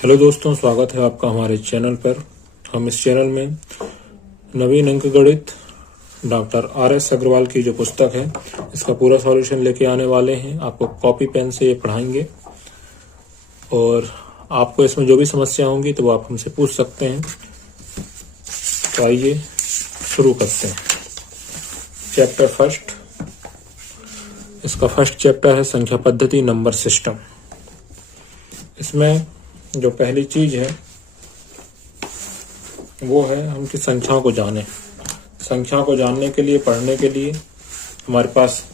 Hello दोस्तों, स्वागत है आपका हमारे चैनल पर। हम इस चैनल में नवीन अंक गणित डॉक्टर RS अग्रवाल की जो पुस्तक है इसका पूरा सॉल्यूशन लेके आने वाले हैं। आपको कॉपी पेन से ये पढ़ाएंगे और आपको इसमें जो भी समस्या होंगी तो वो आप हमसे पूछ सकते हैं। तो आइए शुरू करते हैं। चैप्टर फर्स्ट, इसका फर्स्ट चैप्टर है संख्या पद्धति नंबर सिस्टम। इसमें जो पहली चीज है वो है हम कि संख्याओं को जाने। संख्याओं को जानने के लिए, पढ़ने के लिए हमारे पास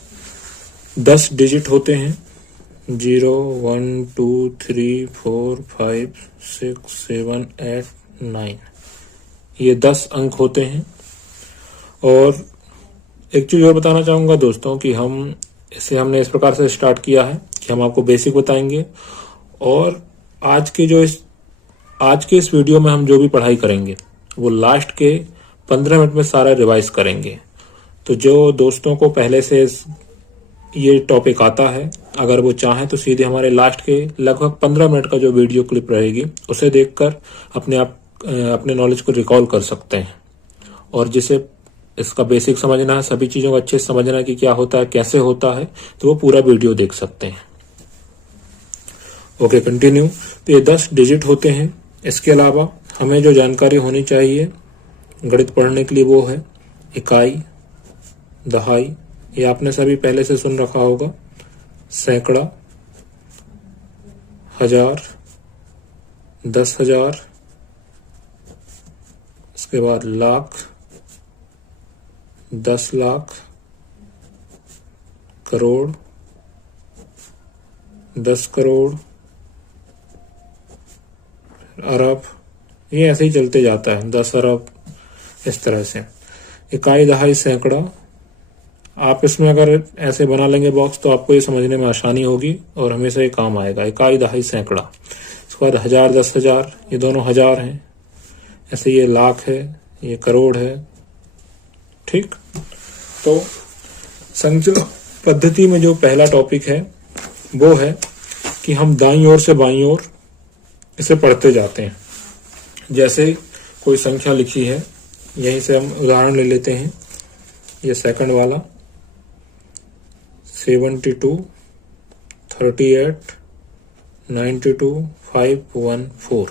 10 डिजिट होते हैं। 0 1 2 3 4 5 6 7 8 9, ये 10 अंक होते हैं। और एक चीज और बताना चाहूंगा दोस्तों कि हमने इस प्रकार से स्टार्ट किया है कि हम आपको बेसिक बताएंगे और आज के इस वीडियो में हम जो भी पढ़ाई करेंगे वो लास्ट के 15 मिनट में सारा रिवाइज करेंगे। तो जो दोस्तों को पहले से ये टॉपिक आता है, अगर वो चाहें तो सीधे हमारे लास्ट के लगभग 15 मिनट का जो वीडियो क्लिप रहेगी उसे देखकर अपने नॉलेज को रिकॉल कर सकते हैं। और जिसे इसका बेसिक समझना है, सभी चीजों को अच्छे से समझना है कि क्या होता है, कैसे होता है, तो वो पूरा वीडियो देख सकते हैं। Okay, continue. तो ये 10 डिजिट होते हैं। इसके अलावा हमें जो जानकारी होनी चाहिए गणित पढ़ने के लिए वो है इकाई, दहाई, ये आपने सभी पहले से सुन रखा होगा। सैकड़ा, हजार, 10,000, इसके बाद लाख, 10 लाख, करोड़, 10 करोड़, अरब, ये ऐसे ही चलते जाता है, 10 अरब, इस तरह से। इकाई, दहाई, सैकड़ा, आप इसमें अगर ऐसे बना लेंगे बॉक्स तो आपको ये समझने में आसानी होगी और हमेशा ये काम आएगा। इकाई, दहाई, सैकड़ा। इसके बाद हजार, 10,000, ये दोनों हजार हैं। ऐसे ये लाख है, ये करोड़ है। ठीक, तो संख्या पद्धति में जो पहला टॉपिक है वो है कि हम दाईं ओर से बाईं ओर इसे पढ़ते जाते हैं। जैसे कोई संख्या लिखी है, यहीं से हम उदाहरण ले लेते हैं। ये सेकंड वाला 72 38 92 514।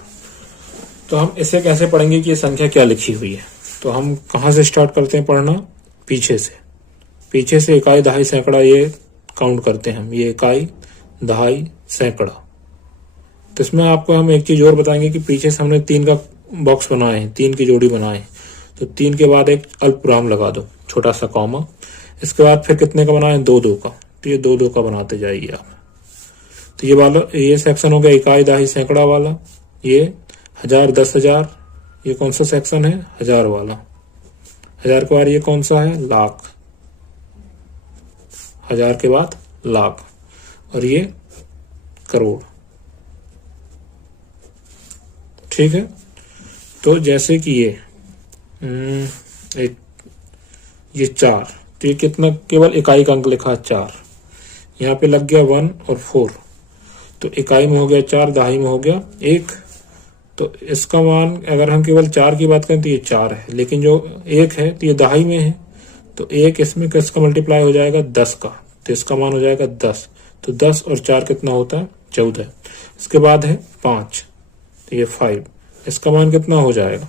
तो हम इसे कैसे पढ़ेंगे कि ये संख्या क्या लिखी हुई है। तो हम कहाँ से स्टार्ट करते हैं पढ़ना? पीछे से इकाई, दहाई, सैकड़ा, ये काउंट करते हैं हम। ये इकाई, दहाई, सैकड़ा। तो इसमें आपको हम एक चीज और बताएंगे कि पीछे से हमने 3 का बॉक्स बनाए हैं, 3 की जोड़ी बनाए हैं। तो 3 के बाद एक अल्पविराम लगा दो, छोटा सा कॉमा। इसके बाद फिर कितने का बनाए? 2-2 का। तो ये 2-2 का बनाते जाइए आप। तो ये सेक्शन हो गया इकाई, दहाई, सैकड़ा वाला। ये हजार, 10,000, ये कौन सा सेक्शन है? हजार वाला। हजार के बाद ये कौन सा है? लाख। हजार के बाद लाख। और ये करोड़। ठीक है। तो जैसे कि ये 4, तो ये कितना, केवल इकाई का अंक लिखा 4। यहाँ पे लग गया 1 और 4। तो इकाई में हो गया 4, दहाई में हो गया 1। तो इसका मान अगर हम केवल 4 की बात करें तो ये 4 है, लेकिन जो 1 है तो ये दहाई में है। तो 1 इसमें किसका मल्टीप्लाई हो जाएगा? 10 का। तो इसका मान हो जाएगा 10। तो 10 और 4 कितना होता है? 14। इसके बाद है 5, तो ये 5। इसका मान कितना हो जाएगा?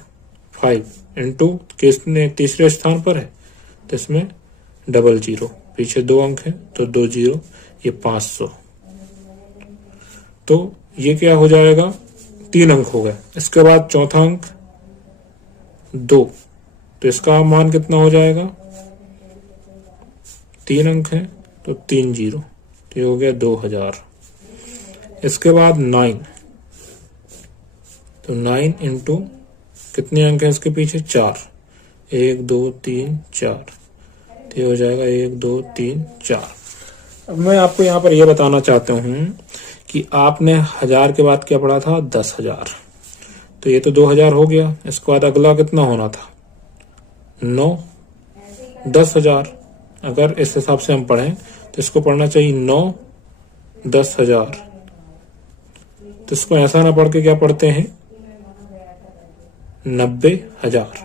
5 इंटू, किसने तीसरे स्थान पर है तो इसमें 00, पीछे 2 अंक है तो 2 0, ये 500। तो ये क्या हो जाएगा? 3 अंक हो गए। इसके बाद चौथा अंक 2, तो इसका मान कितना हो जाएगा? 3 अंक है तो 3 0, तो ये हो गया 2000। इसके बाद 9, तो 9 इंटू, कितने अंक है इसके पीछे? 4, 1 2 3 4, तो ये हो जाएगा 1 2 3 4। अब मैं आपको यहाँ पर यह बताना चाहता हूँ कि आपने हजार के बाद क्या पढ़ा था? 10,000। तो ये तो 2000 हो गया। इसके बाद अगला कितना होना था? 9। 10,000। अगर इस हिसाब से हम पढ़ें तो इसको पढ़ना चाहिए 9 10,000। तो इसको ऐसा ना पढ़ के क्या पढ़ते हैं, 90,000।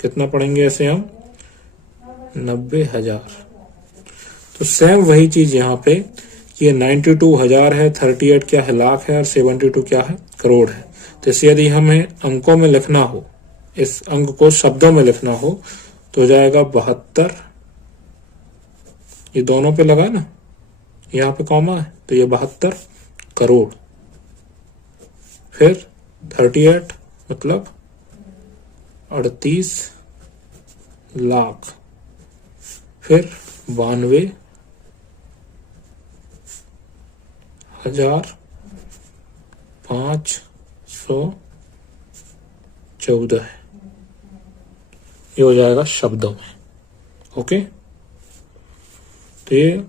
कितना पढ़ेंगे ऐसे हम, 90,000। तो सेम वही चीज यहाँ पे, ये 92,000 है, 38 क्या है, लाख है, और 72 क्या है, करोड़ है। तो इसे यदि हमें अंकों में लिखना हो, इस अंक को शब्दों में लिखना हो, तो हो जाएगा 72। ये दोनों पे लगा ना, यहाँ पे कॉमा है, तो ये 72 करोड़। फिर 38 मतलब 38 लाख। फिर 92,514 है। ये हो जाएगा शब्दों में। ओके, तो ये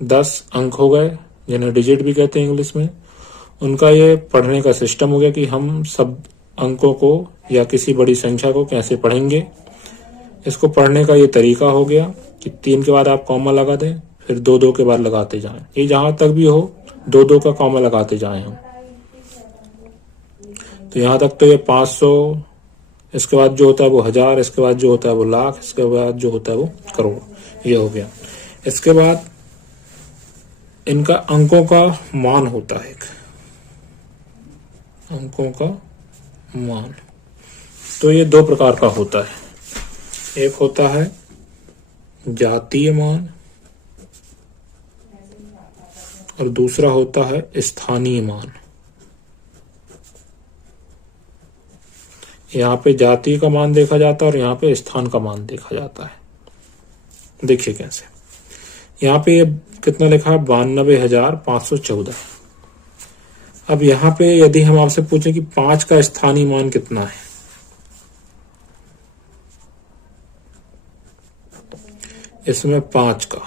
10 अंक हो गए, जिन्हें डिजिट भी कहते हैं इंग्लिश में। उनका ये पढ़ने का सिस्टम हो गया कि हम सब अंकों को या किसी बड़ी संख्या को कैसे पढ़ेंगे। इसको पढ़ने का ये तरीका हो गया कि 3 के बाद आप कॉमा लगा दें, फिर 2-2 के बाद लगाते जाएं। ये जहां तक भी हो 2-2 का कॉमा लगाते जाएं हम। तो यहां तक तो ये 500, इसके बाद जो होता है वो 1000, इसके बाद जो होता है वो लाख, इसके बाद जो होता है वो करोड़। ये हो गया। इसके बाद इनका अंकों का मान होता है, एक अंकों का मान। तो ये 2 प्रकार का होता है, एक होता है जातीय मान और दूसरा होता है स्थानीय मान। यहाँ पे जाति का मान देखा जाता है और यहाँ पे स्थान का मान देखा जाता है। देखिए कैसे, यहाँ पे ये कितना लिखा है, 92,514। अब यहाँ पे यदि हम आपसे पूछें कि 5 का स्थानीय मान कितना है, इसमें 5 का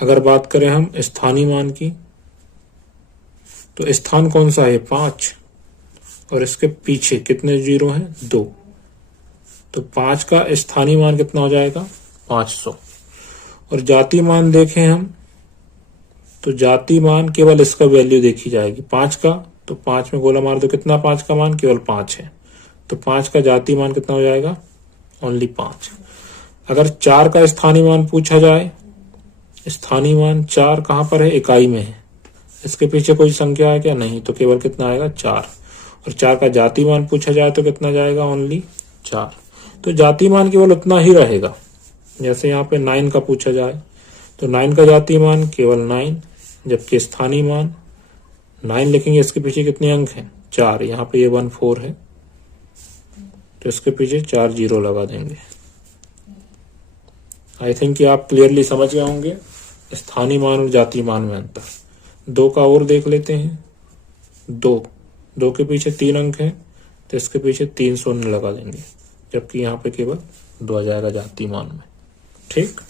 अगर बात करें हम स्थानीय मान की, तो स्थान कौन सा है, 5, और इसके पीछे कितने जीरो हैं, 2। तो 5 का स्थानीय मान कितना हो जाएगा, 500। और जाति मान देखें हम, तो जाति मान केवल इसका वैल्यू देखी जाएगी 5 का, तो 5 में गोला मार दो, कितना 5 का मान, केवल 5 है। तो 5 का जाति मान कितना हो जाएगा, ओनली 5। अगर 4 का स्थानीय मान पूछा जाए, स्थानीय मान 4 कहां पर है, इकाई में है, इसके पीछे कोई संख्या है क्या, नहीं, तो केवल कितना आएगा, 4। और 4 का जाति मान पूछा जाए तो कितना जाएगा, ओनली 4। तो जाति मान केवल उतना ही रहेगा। जैसे यहाँ पे 9 का पूछा जाए, तो 9 का जाति मान केवल 9, जबकि स्थानीय मान 9 लिखेंगे, इसके पीछे कितने अंक हैं, 4। यहाँ पे ये 14 है, तो इसके पीछे 4 जीरो लगा देंगे। आई थिंक कि आप क्लियरली समझ गए होंगे स्थानीय मान और जातीय मान में अंतर। 2 का और देख लेते हैं। 2 के पीछे 3 अंक हैं, तो इसके पीछे 3 शून्य लगा देंगे, जबकि यहाँ पे केवल 2 आ जाएगा जातीय मान में। ठीक,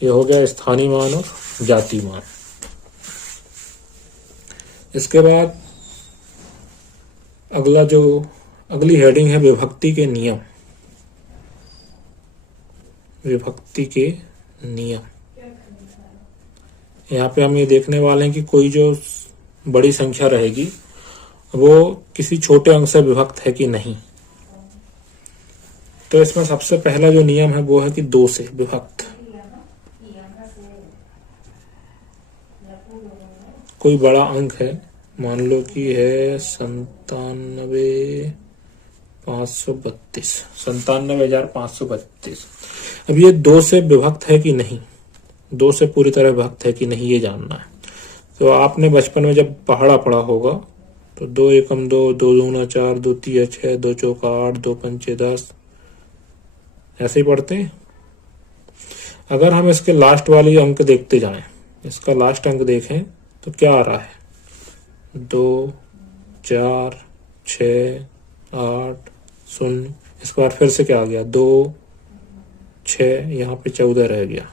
ये हो गया स्थानीय मान और जातीय मान। इसके बाद अगली हेडिंग है विभक्ति के नियम। विभक्ति के नियम, यहाँ पे हम ये देखने वाले हैं कि कोई जो बड़ी संख्या रहेगी वो किसी छोटे अंक से विभक्त है कि नहीं। तो इसमें सबसे पहला जो नियम है वो है कि 2 से विभक्त। कोई बड़ा अंक है, मान लो कि है 97,532। अब ये 2 से विभक्त है कि नहीं, 2 से पूरी तरह विभक्त है कि नहीं, ये जानना है। तो आपने बचपन में जब पहाड़ा पढ़ा होगा, तो 2 एकम 2, 2 दूना 4, 2 तिया 6, 2 चौका 8, 2 पंचे 10, ऐसे ही पढ़ते हैं। अगर हम इसके लास्ट वाली अंक देखते जाएं, इसका लास्ट अंक देखें तो क्या आ रहा है, 2 4 6 8 0। इसके बाद फिर से क्या आ गया, 2 6, यहाँ पे 14 रह गया।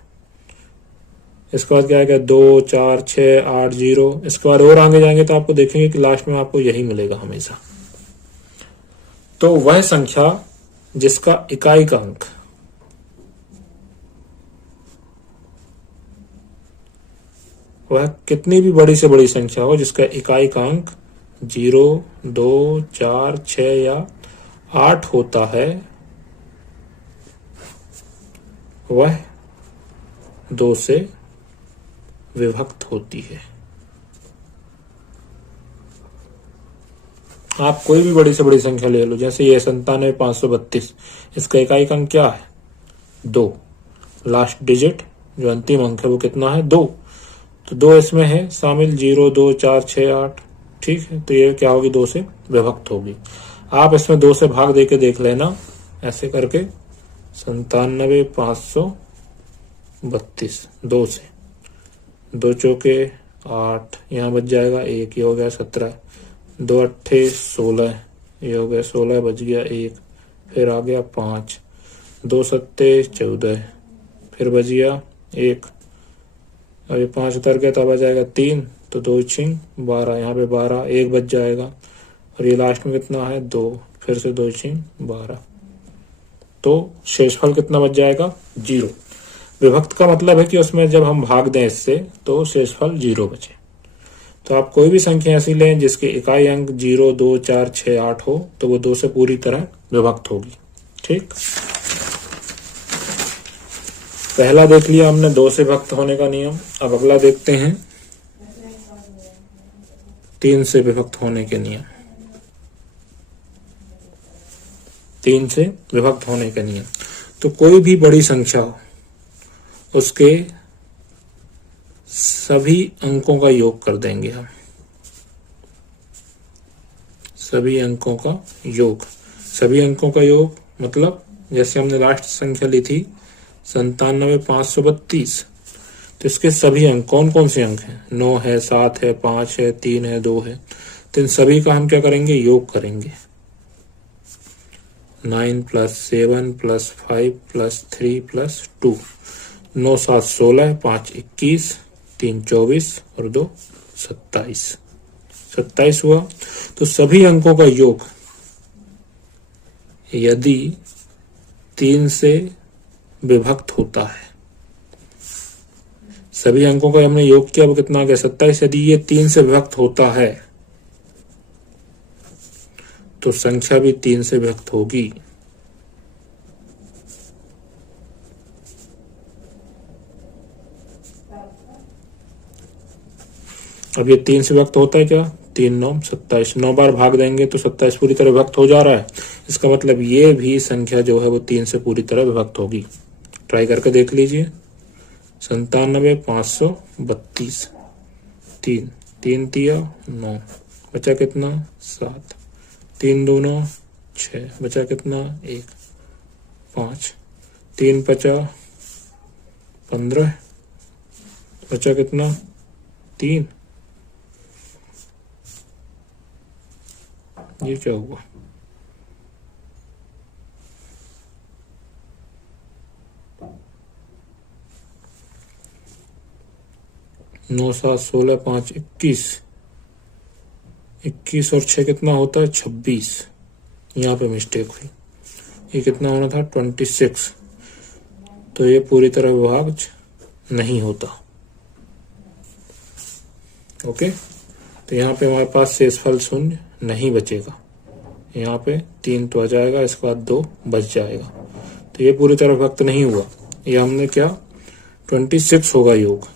इसके बाद क्या आ गया, 2 4 6 8 0। इसके बाद और आगे जाएंगे तो आपको देखेंगे कि लास्ट में आपको यही मिलेगा हमेशा। तो वह संख्या जिसका इकाई का अंक वह कितनी भी बड़ी से बड़ी संख्या हो जिसका इकाई का अंक 0, 2, 4, 6 या 8 होता है, वह 2 से विभक्त होती है। आप कोई भी बड़ी से बड़ी संख्या ले लो, जैसे ये 97,532, इसका इकाई अंक क्या है? 2। लास्ट डिजिट जो अंतिम अंक है वो कितना है? 2। तो 2 इसमें है शामिल, 0, 2, 4, 6, 8। ठीक है, तो ये क्या होगी? 2 से विभक्त होगी। आप इसमें 2 से भाग देके देख लेना, ऐसे करके 97,532 2 से, 2 चौके 8, यहाँ बच जाएगा 1, ये हो गया 17, 2 अट्ठे 16, ये हो गया 16, बच गया 1, फिर आ गया 5, 2 सत्ते 14, फिर बच गया 1, अब ये 5 उतर गया तो बच जाएगा 3, तो 2 छिंग 12, यहाँ पे 12, 1 बच जाएगा, और ये लास्ट में कितना है? 2, फिर से 2 छिंग 12, तो शेषफल कितना बच जाएगा? 0। विभक्त का मतलब है कि उसमें जब हम भाग दें इससे तो शेषफल 0 बचे। तो आप कोई भी संख्या ऐसी लें जिसके इकाई अंक 0, 2, 4, 6, 8 हो, तो वो 2 से पूरी तरह विभक्त होगी। ठीक, पहला देख लिया हमने 2 से विभक्त होने का नियम। अब अगला देखते हैं 3 से विभक्त होने के नियम। 3 से विभक्त होने के नियम, तो कोई भी बड़ी संख्या हो उसके सभी अंकों का योग कर देंगे हम, सभी अंकों का योग। सभी अंकों का योग मतलब जैसे हमने लास्ट संख्या ली थी 97,532, तो इसके सभी अंक कौन कौन से अंक हैं? 9 है, 7 है, 5 है, 3 है, 2 है, तो इन सभी का हम क्या करेंगे? योग करेंगे। 9 + 7 + 5 + 3 + 2, 9 7 16, 5 21, 3 24 और 2 27, 27 हुआ। तो सभी अंकों का योग यदि 3 से विभक्त होता है, सभी अंकों का हमने योग किया, वो कितना आ गया? 27। यदि ये 3 से विभक्त होता है तो संख्या भी 3 से विभक्त होगी। अब ये 3 से विभक्त होता है क्या? 3 9 27, 9 बार भाग देंगे तो 27 पूरी तरह विभक्त हो जा रहा है। इसका मतलब ये भी संख्या जो है वो 3 से पूरी तरह विभक्त होगी। ट्राई करके देख लीजिए। 97,532, 3 3 तिया 9, बचा कितना? 7, 3 दूना 6, बचा कितना? 1, 5, 3 5 15, बचा कितना? 3। ये क्या हुआ? 9 7 16 5 21, 21 और 6 कितना होता है? 26। यहाँ पे मिस्टेक हुई, ये कितना होना था? 26। तो ये पूरी तरह विभाज्य नहीं होता। ओके, तो यहाँ पे हमारे पास शेषफल 0 नहीं बचेगा। यहाँ पे 3 तो आ जाएगा, इसके बाद 2 बच जाएगा, तो ये पूरी तरह विभक्त नहीं हुआ। ये हमने क्या? 26 होगा योग।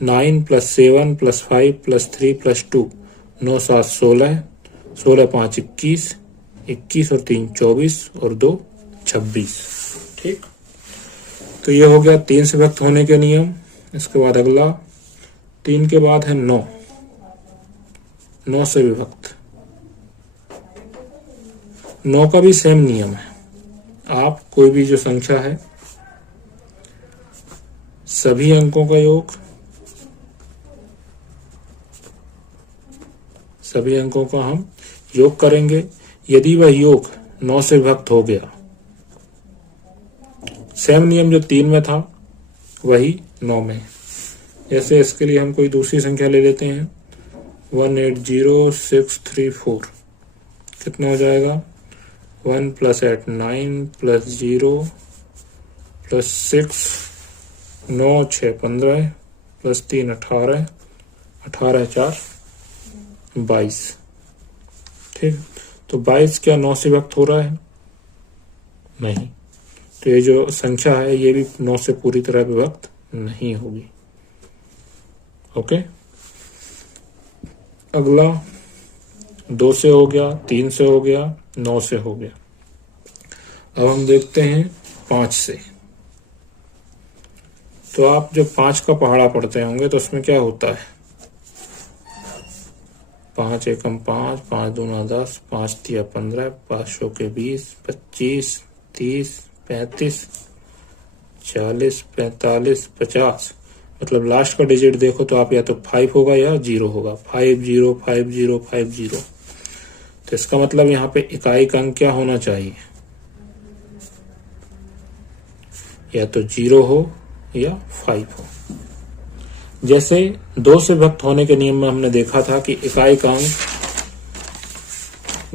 9 + 7 + 5 + 3 + 2, 9 7 16, 16 5 21, 21 और 3 24 और 2 26। ठीक, तो ये हो गया 3 से विभक्त होने के नियम। इसके बाद अगला 3 के बाद है 9, 9 से विभक्त। 9 का भी सेम नियम है। आप कोई भी जो संख्या है सभी अंकों का योग, सभी अंकों का हम योग करेंगे। यदि वह योग 9 से विभक्त हो गया, सेम नियम जो 3 में था वही 9 में। जैसे इसके लिए हम कोई दूसरी संख्या ले लेते हैं, 180634, कितना हो जाएगा? 1 + 8 9 + 0 + 6 9 6 15 +3 18, 18 4 22। ठीक, तो 22 क्या 9 से विभक्त हो रहा है? नहीं। तो ये जो संख्या है ये भी 9 से पूरी तरह विभक्त नहीं होगी। ओके, अगला 2 से हो गया, 3 से हो गया, 9 से हो गया। अब हम देखते हैं 5 से। तो आप जब 5 का पहाड़ा पढ़ते होंगे तो उसमें क्या होता है? 5 एकम 5, 5 दूना 10, 5 तिया 15, 5 चौके 20, 25, 30, 35, 40, 45, 50। मतलब लास्ट का डिजिट देखो तो आप या तो 5 होगा या 0 होगा। 5 0 5 0 5 0। तो इसका मतलब यहाँ पे इकाई का अंक क्या होना चाहिए? या तो 0 हो या 5 हो। जैसे 2 से विभक्त होने के नियम में हमने देखा था कि इकाई का अंक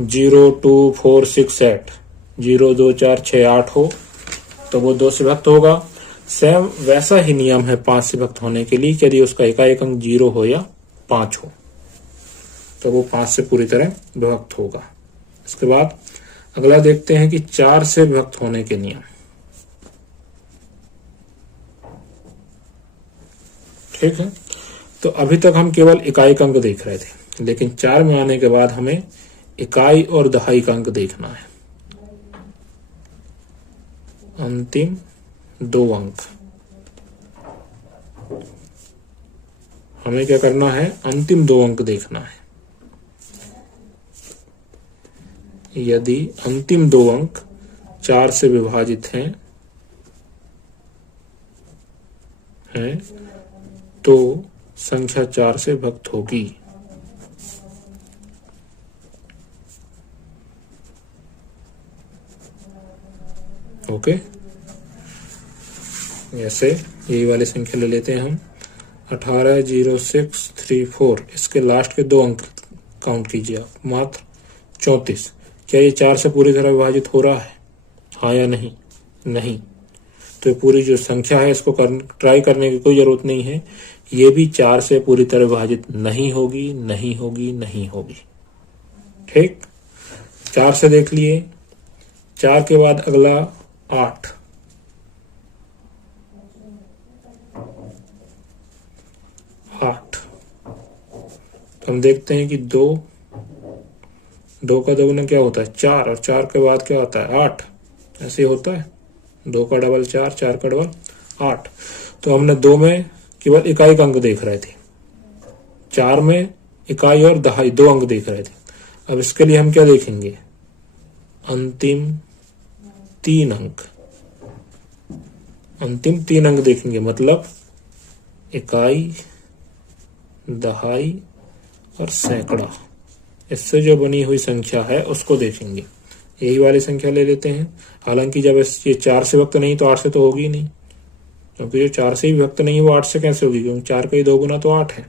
0 2 4 6 8, 0 2 4 6 8 हो तो वो 2 से विभक्त होगा। सेम वैसा ही नियम है 5 से विभक्त होने के लिए, यदि उसका इकाई का अंक 0 हो या 5 हो तो वो 5 से पूरी तरह विभक्त होगा। इसके बाद अगला देखते हैं कि 4 से विभक्त होने के नियम। ठीक है, तो अभी तक हम केवल इकाई का अंक देख रहे थे, लेकिन 4 में आने के बाद हमें इकाई और दहाई का अंक देखना है। अंतिम 2 अंक हमें क्या करना है? अंतिम 2 अंक देखना है। यदि अंतिम 2 अंक 4 से विभाजित हैं तो संख्या 4 से विभक्त होगी। ओके, ऐसे यही वाली संख्या ले लेते हैं हम। 18 0 6 3 4। इसके लास्ट के 2 अंक काउंट कीजिए आप, मात्र 34। क्या ये 4 से पूरी तरह विभाजित हो रहा है? हाँ या नहीं? नहीं। तो पूरी जो संख्या है इसको ट्राई करने की कोई जरूरत नहीं है। ये भी 4 से पूरी तरह विभाजित नहीं होगी, नहीं होगी, नहीं होगी। ठीक, 4 से देख लिए। 4 के बाद अगला 8। 8 तो हम देखते हैं कि 2 का दोगुना क्या होता है? 4, और 4 के बाद क्या होता है? 8। ऐसे होता है, 2 का डबल 4, 4 का डबल 8। तो हमने 2 में केवल इकाई का अंक देख रहे थे, 4 में इकाई और दहाई 2 अंक देख रहे थे। अब इसके लिए हम क्या देखेंगे? अंतिम 3 अंक। अंतिम 3 अंक देखेंगे, मतलब इकाई, दहाई और सैकड़ा। इससे जो बनी हुई संख्या है उसको देखेंगे। यही वाली संख्या ले लेते हैं। हालांकि जब ये 4 से विभक्त नहीं तो 8 से तो होगी ही नहीं, क्योंकि जो 4 से ही विभक्त नहीं है वो 8 से कैसे होगी? क्योंकि 4 का ही 2 गुना तो 8 है।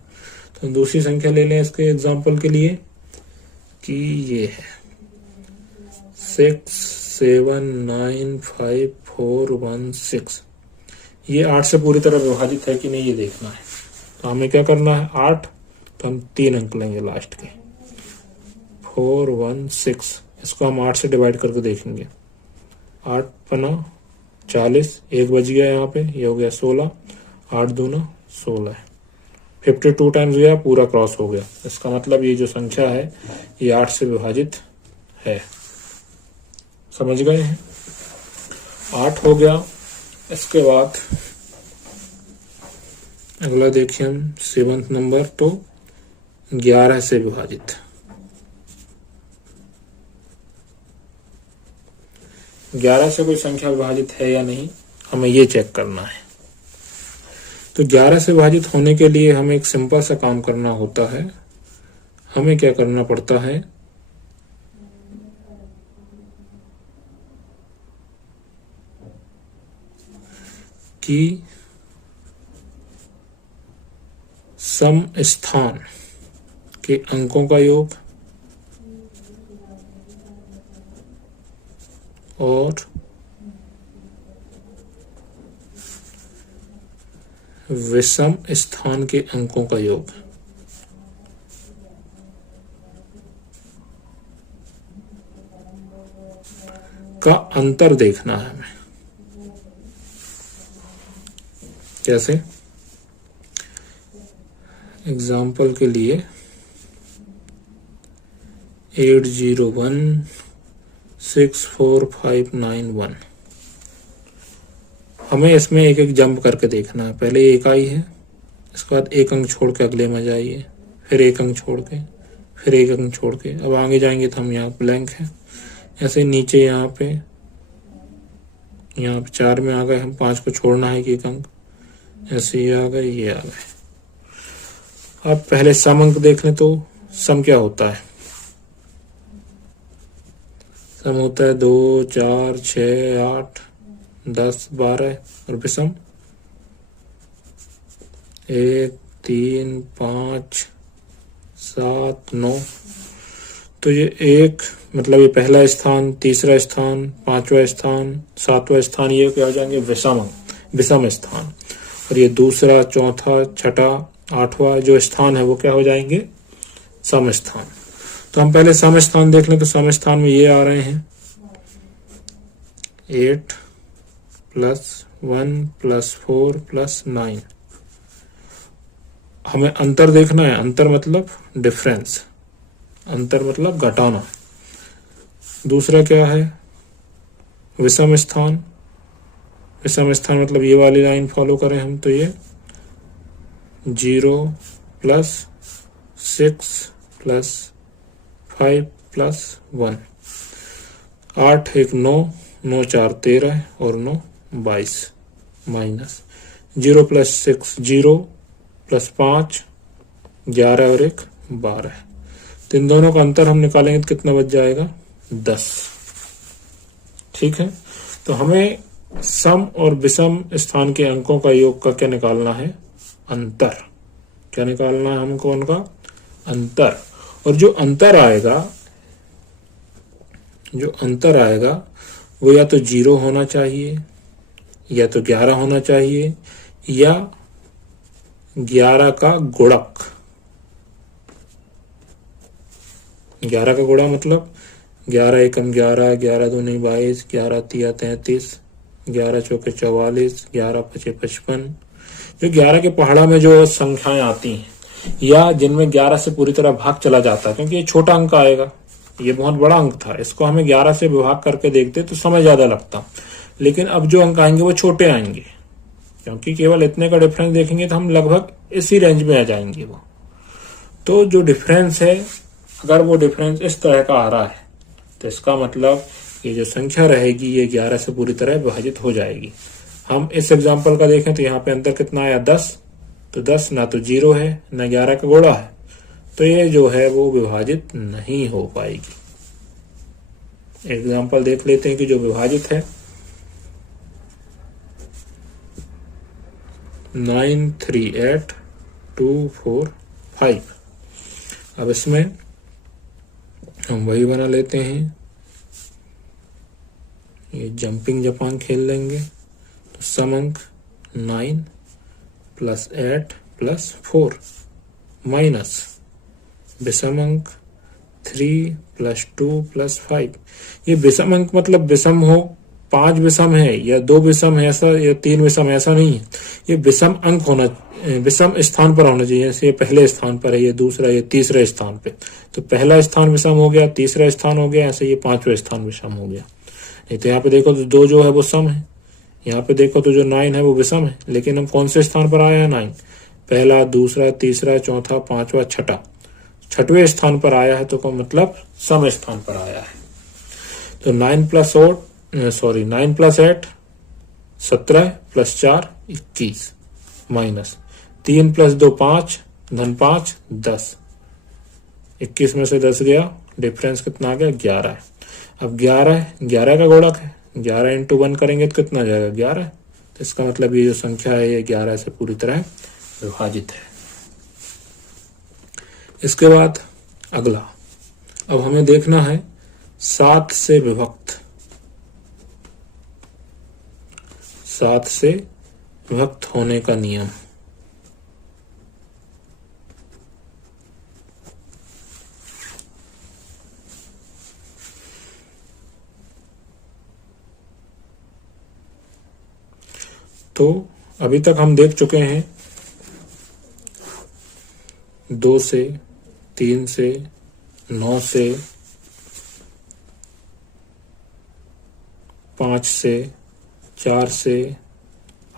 तो दूसरी संख्या ले लें इसके एग्जाम्पल के लिए कि ये है 6 7 9 5 4 1 6। ये 8 से पूरी तरह विभाजित है कि नहीं ये देखना है। तो हमें क्या करना है? 8, तो हम 3 अंक लेंगे लास्ट के। 4 1 6, इसको हम 8 से डिवाइड करके देखेंगे। 8 पना 40, 1 बच गया यहाँ पे, ये हो गया 16, 8 दूना 16 है। 52 टाइम्स गया, पूरा क्रॉस हो गया। इसका मतलब ये जो संख्या है ये 8 से विभाजित है। समझ गए हैं? 8 हो गया। इसके बाद अगला देखिए हम 7th नंबर, तो 11 से विभाजित। 11 से कोई संख्या विभाजित है या नहीं, हमें ये चेक करना है। तो 11 से विभाजित होने के लिए हमें एक सिंपल सा काम करना होता है। हमें क्या करना पड़ता है कि सम स्थान के अंकों का योग और विषम स्थान के अंकों का योग। का अंतर देखना है हमें। कैसे? एग्जाम्पल के लिए 8016459 हमें इसमें एक एक जंप करके देखना है। पहले एक आई है, इसके बाद एक अंक छोड़ के अगले में जाइए, फिर एक अंक छोड़ के, फिर एक अंक छोड़ के। अब आगे जाएंगे तो हम यहाँ ब्लैंक है। ऐसे नीचे यहाँ पे 4 में आ गए, हम 5 को छोड़ना है कि एक अंक, ऐसे ये आ गए, ये आ गए। अब पहले सम अंक देख लें तो सम क्या होता है? सम होता है 2 4 6 8 10 12 और विषम 1 3 5 7 9। तो ये एक मतलब ये पहला स्थान, तीसरा स्थान, पांचवा स्थान, सातवां स्थान, ये क्या हो जाएंगे? विषम स्थान। और ये दूसरा, चौथा, छठा, आठवां जो स्थान है वो क्या हो जाएंगे? सम स्थान। तो हम पहले सम स्थान देख लें तो सम स्थान में ये आ रहे हैं 8 + 1 + 4 + 9। हमें अंतर देखना है। अंतर मतलब डिफरेंस, अंतर मतलब घटाना। दूसरा क्या है? विषम स्थान। विषम स्थान मतलब ये वाली लाइन फॉलो करें हम तो ये 0 + 6 + 5 + 1। 8 1 9, 9 4 13 और 9 22 माइनस 0 + 6 0 + 5 11 और 1 12। तो इन दोनों का अंतर हम निकालेंगे तो कितना बच जाएगा? 10। ठीक है। तो हमें सम और विषम स्थान के अंकों का योग का क्या निकालना है? अंतर। क्या निकालना है हमको? उनका अंतर। और जो अंतर आएगा वो या तो 0 होना चाहिए, या तो 11 होना चाहिए, या 11 का गुणक। 11 का गुणा मतलब 11 एकम 11, 11 दूनी 22, 11 तिया 33, 11 चौके 44, 11 पचे 55। जो 11 के पहाड़ा में जो संख्याएं आती हैं या जिनमें 11 से पूरी तरह भाग चला जाता है, क्योंकि ये छोटा अंक आएगा, ये बहुत बड़ा अंक था, इसको हमें 11 से विभाग करके देखते तो समय ज्यादा लगता। लेकिन अब जो अंक आएंगे वो छोटे आएंगे, क्योंकि केवल इतने का डिफरेंस देखेंगे तो हम लगभग इसी रेंज में आ जाएंगे वो। तो जो डिफरेंस है, अगर वो डिफरेंस इस तरह का आ रहा है तो इसका मतलब ये जो संख्या रहेगी ये 11 से पूरी तरह विभाजित हो जाएगी। हम इस एग्जांपल का देखें तो यहाँ पे अंतर कितना आया? 10। तो 10 ना तो 0 है ना 11 का गुणा है, तो ये जो है वो विभाजित नहीं हो पाएगी। एग्जांपल देख लेते हैं कि जो विभाजित है 9 3 8 2 4 5। अब इसमें हम वही बना लेते हैं, ये जंपिंग जपान खेल लेंगे। तो सम अंक 9 + 8 + 4 माइनस विषम अंक 3 + 2 + 5। ये विषम अंक मतलब विषम हो, 5 विषम है या 2 विषम है ऐसा, या 3 विषम ऐसा नहीं है। ये विषम अंक होना, विषम स्थान पर होना चाहिए। जैसे ये पहले स्थान पर है, ये दूसरा, ये तीसरे स्थान पे। तो पहला स्थान विषम हो गया, तीसरा स्थान हो गया, ऐसे ये पांचवा स्थान विषम हो गया। नहीं तो यहाँ पे देखो तो 2 जो है वो सम है, यहाँ पे देखो तो जो 9 है वो विषम है। लेकिन हम कौन से स्थान पर आया है? 9। पहला, दूसरा, तीसरा, चौथा, पांचवा, छठा, छठवें स्थान पर आया है, तो का मतलब सम स्थान पर आया है। तो 9 + 8 17 + 4 21 माइनस 3 + 2 5 धन 5 10। 21 में से 10 गया, डिफरेंस कितना आ गया? 11 है। अब 11 का गुणक है, 11 × 1 करेंगे तो कितना जाएगा? 11। तो इसका मतलब ये जो संख्या है ये 11 से पूरी तरह विभाजित है। इसके बाद अगला, अब हमें देखना है 7 से विभक्त। 7 से विभक्त होने का नियम। तो अभी तक हम देख चुके हैं 2 से, 3 से, 9 से, 5 से, 4 से,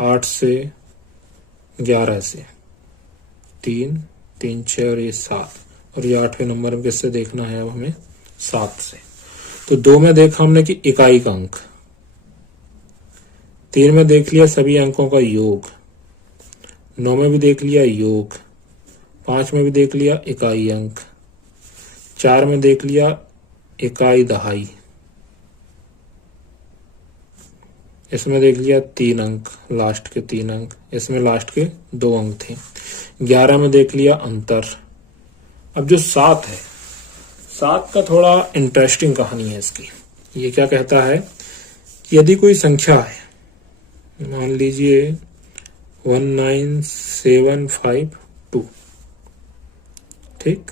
8 से, 11 से, 3, 3, 6 और ये 7, और ये 8वें नंबर में किससे देखना है अब हमें? 7 से। तो 2 में देखा हमने कि इकाई का अंक, 3 में देख लिया सभी अंकों का योग, 9 में भी देख लिया योग, 5 में भी देख लिया इकाई अंक, 4 में देख लिया इकाई दहाई, इसमें देख लिया 3 अंक, लास्ट के 3 अंक, इसमें लास्ट के 2 अंक थे, 11 में देख लिया अंतर। अब जो 7 है, 7 का थोड़ा इंटरेस्टिंग कहानी है इसकी। ये क्या कहता है कि यदि कोई संख्या है, मान लीजिए 19752, ठीक,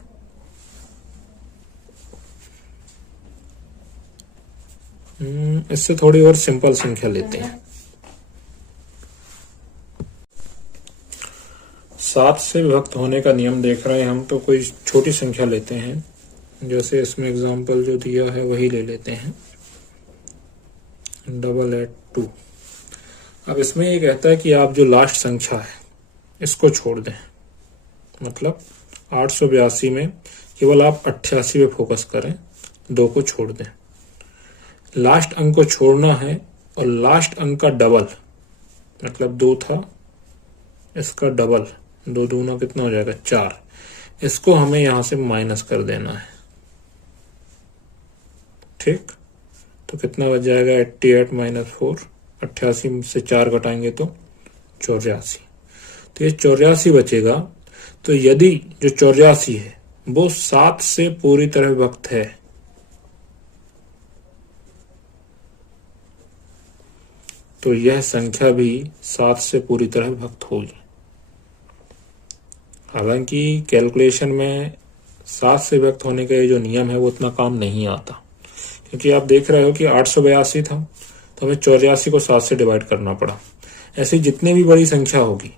इससे थोड़ी और सिंपल संख्या लेते हैं। 7 से विभक्त होने का नियम देख रहे हैं हम, तो कोई छोटी संख्या लेते हैं, जैसे इसमें एग्जांपल जो दिया है वही ले लेते हैं, 882। अब इसमें ये कहता है कि आप जो लास्ट संख्या है इसको छोड़ दें, मतलब 882 में केवल आप 88 पे फोकस करें, 2 को छोड़ दें। लास्ट अंक को छोड़ना है और लास्ट अंक का डबल, मतलब 2 था, इसका डबल, 2 दूना कितना हो जाएगा? 4, इसको हमें यहां से माइनस कर देना है, ठीक। तो कितना बच जाएगा? 88 माइनस 4, 88 से 4 घटाएंगे तो 84। तो ये 84 बचेगा। तो यदि जो 84 है वो 7 से पूरी तरह विभक्त है, तो यह संख्या भी 7 से पूरी तरह विभक्त होगी। हालांकि कैलकुलेशन में 7 से विभक्त होने का ये जो नियम है वो उतना काम नहीं आता, क्योंकि आप देख रहे हो कि 882 था तो हमें 84 को 7 से डिवाइड करना पड़ा। ऐसी जितनी भी बड़ी संख्या होगी,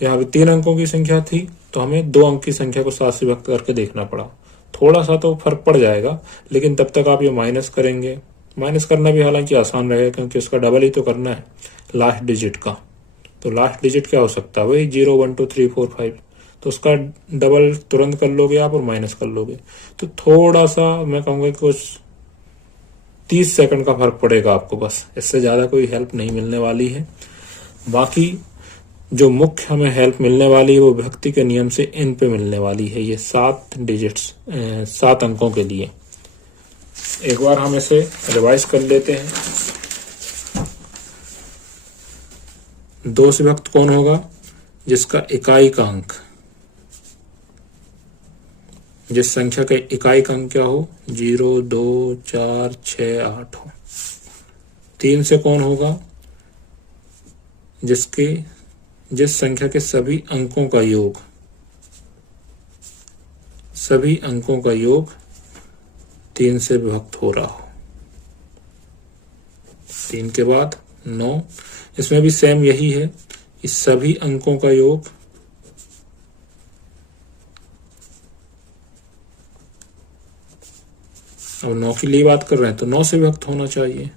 यहाँ पे 3 अंकों की संख्या थी तो हमें 2 अंक की संख्या को 7 से विभक्त करके देखना पड़ा। थोड़ा सा तो फर्क पड़ जाएगा, लेकिन तब तक आप ये माइनस करेंगे। माइनस करना भी हालांकि आसान रहेगा, क्योंकि उसका डबल ही तो करना है लास्ट डिजिट का। तो लास्ट डिजिट क्या हो सकता है? वही 0, 1, 2, 3, 4, 5। तो उसका डबल तुरंत कर लोगे आप और माइनस कर लोगे। तो थोड़ा सा मैं कहूँगा कुछ 30 सेकंड का फर्क पड़ेगा आपको, बस। इससे ज्यादा कोई हेल्प नहीं मिलने वाली है। बाकी जो मुख्य हमें हेल्प मिलने वाली है वो विभक्ति के नियम से इन पे मिलने वाली है, ये 7 डिजिट्स, 7 अंकों के लिए। एक बार हम इसे रिवाइज कर लेते हैं। 2 से विभक्त कौन होगा? जिसका इकाई का अंक, जिस संख्या का इकाई का अंक क्या हो? 0, 2, 4, 6, 8 हो। 3 से कौन होगा? जिस संख्या के सभी अंकों का योग, सभी अंकों का योग 3 से विभक्त हो रहा हो। 3 के बाद 9, इसमें भी सेम यही है कि सभी अंकों का योग अब 9 के लिए बात कर रहे हैं तो 9 से विभक्त होना चाहिए,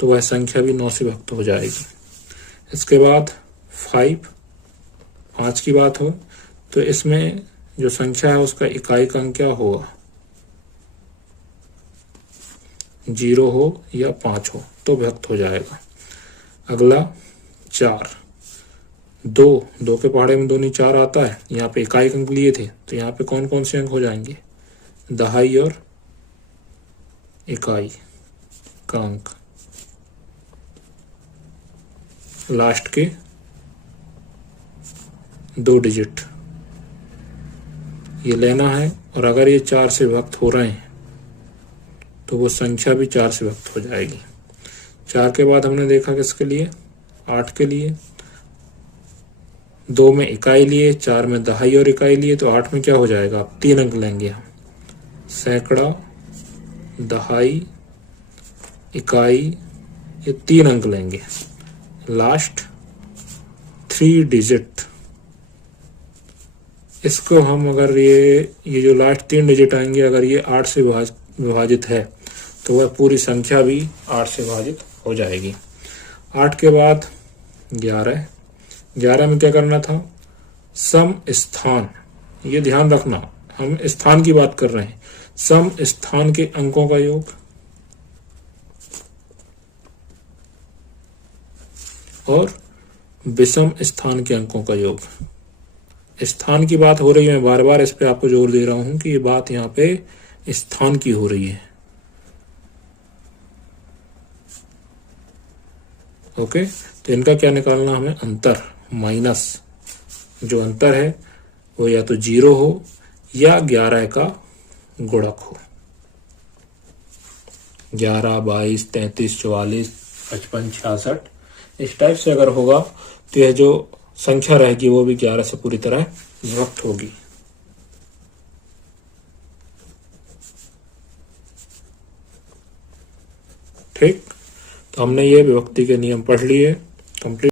तो वह संख्या भी 9 से विभक्त हो जाएगी। इसके बाद 5 की बात हो तो इसमें जो संख्या है उसका इकाई का अंक क्या होगा? 0 हो या 5 हो तो विभक्त हो जाएगा। अगला 4, 2 के पहाड़े में 2 नहीं 4 आता है। यहाँ पे इकाई अंक लिए थे तो यहाँ पे कौन कौन से अंक हो जाएंगे? दहाई और इकाई का अंक, लास्ट के 2 डिजिट ये लेना है। और अगर ये 4 से विभक्त हो रहे हैं तो वो संख्या भी 4 से विभक्त हो जाएगी। 4 के बाद हमने देखा किसके लिए? 8 के लिए। 2 में इकाई लिए, 4 में दहाई और इकाई लिए, तो 8 में क्या हो जाएगा? आप 3 अंक लेंगे हम, सैकड़ा, दहाई, इकाई, ये 3 अंक लेंगे। लास्ट 3 डिजिट, इसको हम अगर ये जो लास्ट 3 डिजिट आएंगे अगर ये 8 से विभाजित है तो वह पूरी संख्या भी 8 से विभाजित हो जाएगी। 8 के बाद 11, 11 में क्या करना था, सम स्थान, ये ध्यान रखना हम स्थान की बात कर रहे हैं, सम स्थान के अंकों का योग और विषम स्थान के अंकों का योग। स्थान की बात हो रही है, मैं बार बार इस पे आपको जोर दे रहा हूं कि ये बात यहाँ पे स्थान की हो रही है। ओके, तो इनका क्या निकालना हमें, अंतर, माइनस, जो अंतर है वो या तो 0 हो या 11 का गुणक हो। 11, 22, 33, 44, 55, 66 इस टाइप से अगर होगा तो यह जो संख्या रहेगी वो भी 11 से पूरी तरह विभक्त होगी। ठीक, तो हमने ये विभक्ति के नियम पढ़ लिए कंप्लीट।